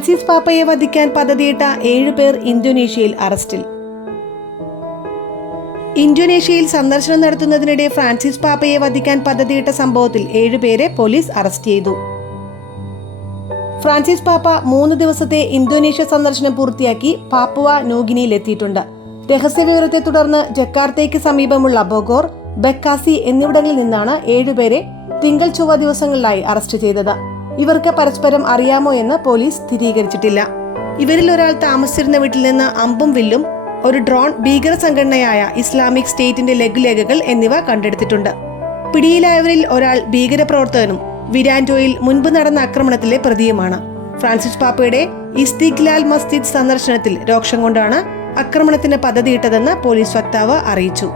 Francis പാപ്പയെ വധിക്കാൻ പദ്ധതിയിട്ട 7 പേർ ഇന്തോനേഷ്യയിൽ അറസ്റ്റിൽ. ഇന്തോനേഷ്യയിൽ സന്ദർശനം നടത്തുന്നതിനിടെ ഫ്രാൻസിസ് പാപ്പയെ വധിക്കാൻ പദ്ധതിയിട്ട സംഭവത്തിൽ 7 പേരെ പോലീസ് അറസ്റ്റ് ചെയ്തു. ഫ്രാൻസിസ് പാപ്പ 3 ദിവസത്തെ ഇന്തോനേഷ്യ സന്ദർശനം പൂർത്തിയാക്കി പാപ്പുവ ന്യൂഗിനിയിലെത്തിയിട്ടുണ്ട്. രഹസ്യവിവരത്തെ തുടർന്ന് ജക്കാർത്തയ്ക്ക് സമീപമുള്ള ബൊഗോർ, ബെക്കാസി എന്നിവിടങ്ങളിൽ നിന്നാണ് 7 പേരെ തിങ്കൾ ചൊവ്വ ദിവസങ്ങളിലായി അറസ്റ്റ് ചെയ്തത്. ഇവർക്ക് പരസ്പരം അറിയാമോ എന്ന് പോലീസ് സ്ഥിരീകരിച്ചിട്ടില്ല. ഇവരിൽ ഒരാൾ താമസിച്ചിരുന്ന വീട്ടിൽ നിന്ന് അമ്പും വില്ലും, ഒരു ഡ്രോൺ, ഭീകര സംഘടനയായ ഇസ്ലാമിക് സ്റ്റേറ്റിന്റെ ലഘുലേഖകൾ എന്നിവ കണ്ടെടുത്തിട്ടുണ്ട്. പിടിയിലായവരിൽ ഒരാൾ ഭീകരപ്രവർത്തകനും വിരാൻഡോയിൽ മുൻപ് നടന്ന ആക്രമണത്തിലെ പ്രതിയുമാണ്. ഫ്രാൻസിസ് പാപ്പയുടെ ഇസ്തിഗ്ലാൽ മസ്ജിദ് സന്ദർശനത്തിൽ രോക്ഷം കൊണ്ടാണ് ആക്രമണത്തിന് പദ്ധതിയിട്ടതെന്ന് പോലീസ് വക്താവ് അറിയിച്ചു.